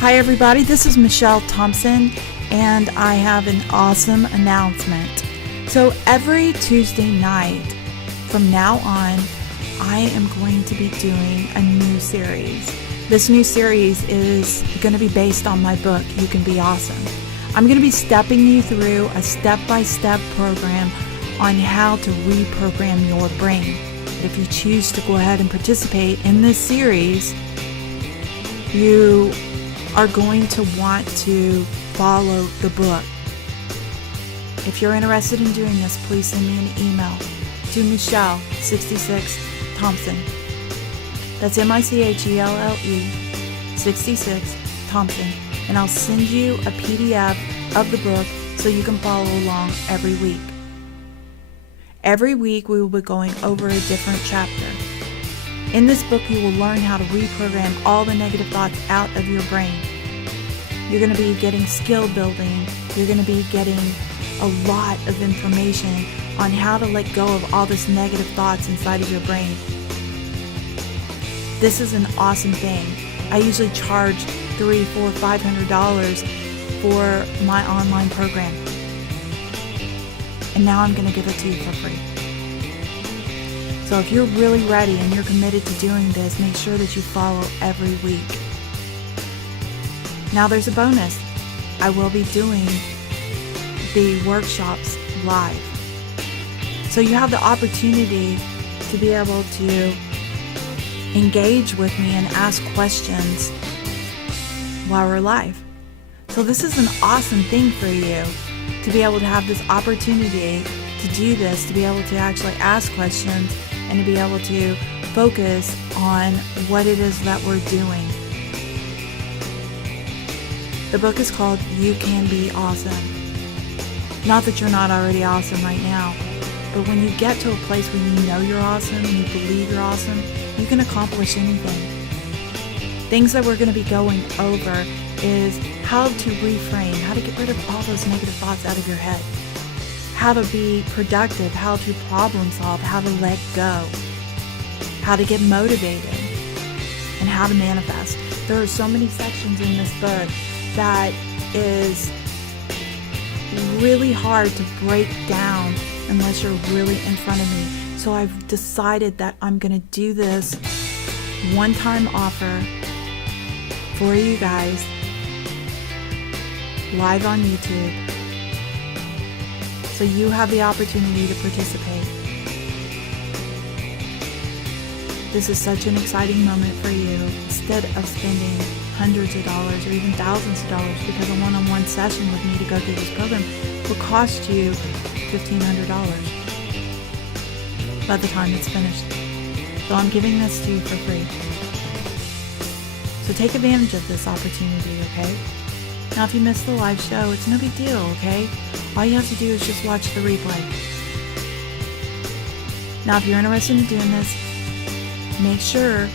Hi everybody, this is Michelle Thompson, and I have an awesome announcement. So every Tuesday night from now on, I am going to be doing a new series. This new series is going to be based on my book, You Can Be Awesome. I'm going to be stepping you through a step-by-step program on how to reprogram your brain. But if you choose to go ahead and participate in this series, you are going to want to follow the book. If you're interested in doing this, please send me an email to Michelle66Thompson. That's Michelle 66 Thompson. And I'll send you a PDF of the book so you can follow along every week. Every week we will be going over a different chapter. In this book, you will learn how to reprogram all the negative thoughts out of your brain. You're going to be getting skill building. You're going to be getting a lot of information on how to let go of all this negative thoughts inside of your brain. This is an awesome thing. I usually charge $300, $400, $500 for my online program. And now I'm going to give it to you for free. So if you're really ready and you're committed to doing this, make sure that you follow every week. Now there's a bonus. I will be doing the workshops live. So you have the opportunity to be able to engage with me and ask questions while we're live. So this is an awesome thing for you to be able to have this opportunity to do this, to be able to actually ask questions and to be able to focus on what it is that we're doing. The book is called You Can Be Awesome. Not that you're not already awesome right now, but when you get to a place where you know you're awesome and you believe you're awesome, you can accomplish anything. Things that we're going to be going over is how to reframe, how to get rid of all those negative thoughts out of your head, how to be productive, how to problem solve, how to let go, how to get motivated, and how to manifest. There are so many sections in this book that is really hard to break down unless you're really in front of me. So I've decided that I'm going to do this one-time offer for you guys live on YouTube. So you have the opportunity to participate. This is such an exciting moment for you. Instead of spending hundreds of dollars or even thousands of dollars, because a one-on-one session with me to go through this program will cost you $1,500 by the time it's finished. So I'm giving this to you for free. So take advantage of this opportunity, okay? Now if you missed the live show, it's no big deal, okay? All you have to do is just watch the replay. Now if you're interested in doing this, make sure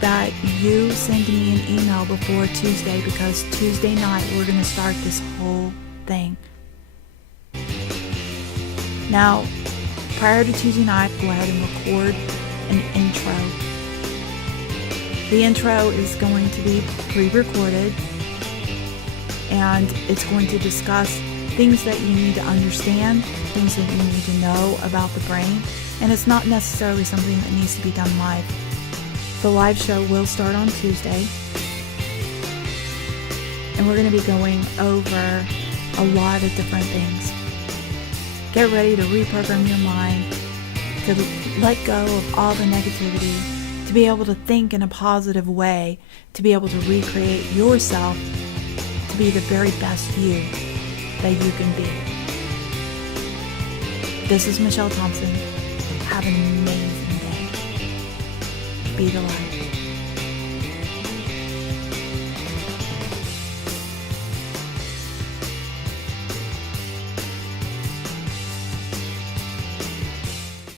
that you send me an email before Tuesday, because Tuesday night we're going to start this whole thing. Now, prior to Tuesday night, go ahead and record an intro. The intro is going to be pre-recorded, and it's going to discuss things that you need to understand, things that you need to know about the brain, and it's not necessarily something that needs to be done live. The live show will start on Tuesday, and we're going to be going over a lot of different things. Get ready to reprogram your mind, to let go of all the negativity, to be able to think in a positive way, to be able to recreate yourself to be the very best you that you can be. This is Michelle Thompson. Have an amazing day. Be the light.